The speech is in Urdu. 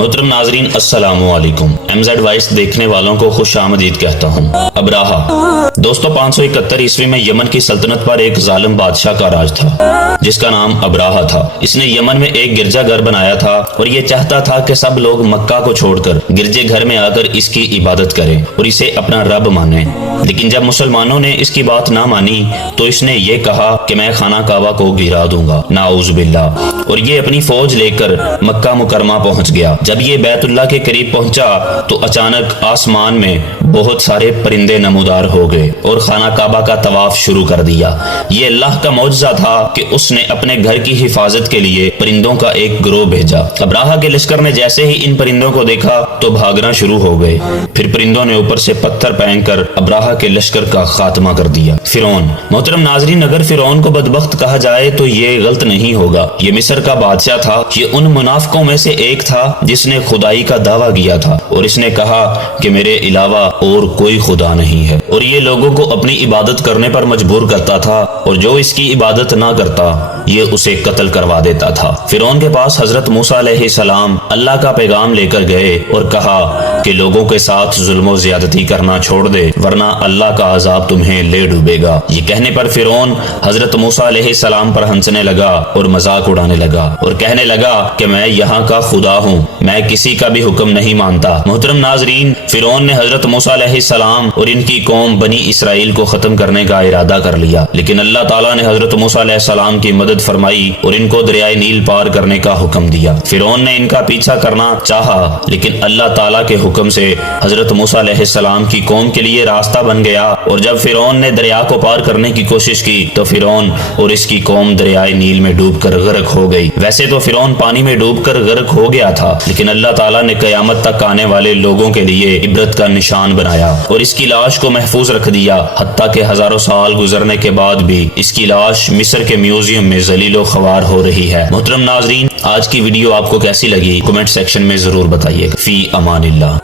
محترم ناظرین السلام علیکم، MZ وائس دیکھنے والوں کو خوش آمدید کہتا ہوں۔ ابراہا دوستو 571 عیسوی میں یمن کی سلطنت پر ایک ظالم بادشاہ کا راج تھا جس کا نام ابراہا تھا۔ اس نے یمن میں ایک گرجا گھر بنایا تھا اور یہ چاہتا تھا کہ سب لوگ مکہ کو چھوڑ کر گرجے گھر میں آ کر اس کی عبادت کریں اور اسے اپنا رب مانیں، لیکن جب مسلمانوں نے اس کی بات نہ مانی تو اس نے یہ کہا کہ میں خانہ کعبہ کو گرا دوں گا، نعوذ باللہ، اور یہ اپنی فوج لے کر مکہ مکرمہ پہنچ گیا۔ جب یہ بیت اللہ کے قریب پہنچا تو اچانک آسمان میں بہت سارے پرندے نمودار ہو گئے اور خانہ کعبہ کا طواف شروع کر دیا۔ یہ اللہ کا معجزہ تھا کہ اس نے اپنے گھر کی حفاظت کے لیے پرندوں کا ایک گروہ بھیجا۔ ابراہا کے لشکر نے جیسے ہی ان پرندوں کو دیکھا تو بھاگنا شروع ہو گئے، پھر پرندوں نے اوپر سے پتھر پھینک کر ابراہا کے لشکر کا خاتمہ کر دیا۔ فرعون محترم ناظرین، اگر فرعون کو بدبخت کہا جائے تو یہ غلط نہیں ہوگا۔ یہ مصر کا بادشاہ تھا۔ یہ ان منافقوں میں سے ایک تھا جس نے خدائی کا دعویٰ کیا تھا اور اس نے کہا کہ میرے علاوہ اور کوئی خدا نہیں ہے، اور یہ لوگوں کو اپنی عبادت کرنے پر مجبور کرتا تھا، اور جو اس کی عبادت نہ کرتا یہ اسے قتل کروا دیتا تھا۔ فرعون کے پاس حضرت موسیٰ علیہ السلام اللہ کا پیغام لے کر گئے اور کہا کہ لوگوں کے ساتھ ظلم و زیادتی کرنا چھوڑ دے ورنہ اللہ کا عذاب تمہیں لے ڈوبے گا۔ یہ کہنے پر فرعون حضرت موسیٰ علیہ السلام پر ہنسنے لگا اور مذاق اڑانے لگا اور کہنے لگا کہ میں یہاں کا خدا ہوں، میں کسی کا بھی حکم نہیں مانتا۔ محترم ناظرین، فرعون نے حضرت موسیٰ علیہ السلام اور ان کی قوم بنی اسرائیل کو ختم کرنے کا ارادہ کر لیا، لیکن اللہ تعالیٰ نے حضرت موسیٰ علیہ السلام کی مدد فرمائی اور ان کو دریائے نیل پار کرنے کا حکم دیا۔ فرعون نے ان کا پیچھا کرنا چاہا، لیکن اللہ تعالیٰ کے حکم سے حضرت موسیٰ علیہ السلام کی قوم کے لیے راستہ بن گیا، اور جب فرعون نے دریا کو پار کرنے کی کوشش کی تو فرعون اور اس کی قوم دریائے نیل میں ڈوب کر غرق ہو گئی۔ ویسے تو فرعون پانی میں ڈوب کر غرق ہو گیا تھا، لیکن اللہ تعالیٰ نے قیامت تک آنے والے لوگوں کے لیے عبرت کا نشان بنایا اور اس کی لاش کو محفوظ رکھ دیا، حتیٰ کہ ہزاروں سال گزرنے کے بعد بھی اس کی لاش مصر کے میوزیم میں ذلیل و خوار ہو رہی ہے۔ محترم ناظرین، آج کی ویڈیو آپ کو کیسی لگی کمنٹ سیکشن میں ضرور بتائیے۔ فی امان اللہ۔